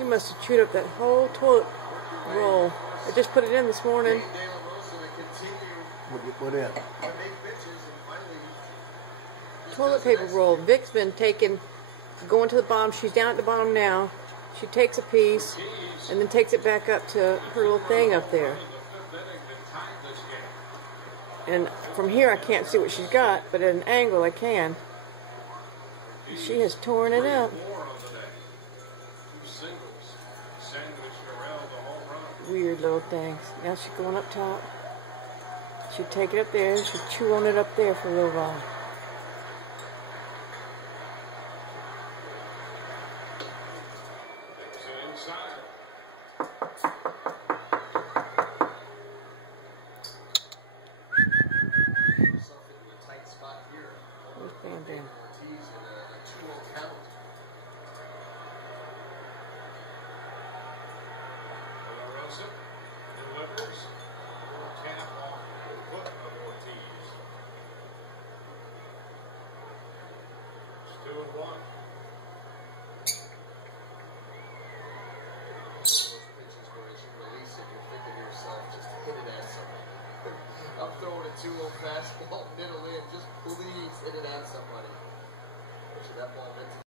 You must have chewed up that whole toilet roll. I just put it in this morning. What you put in? Toilet paper roll. Vic's been going to the bottom. She's down at the bottom now. She takes a piece and then takes it back up to her little thing up there. And from here I can't see what she's got, but at an angle I can. She has torn it up. Weird little things. Now she's going up top. She'll take it up there and she'll chew on it up there for a little while. Where's Bam Bam? Delivers tap off the foot of Ortiz. It's 2-1. Pitches where as you release it, you're thinking to yourself, just hit it at somebody. I'm throwing a 2-0 fastball middle in, just please hit it at somebody. That ball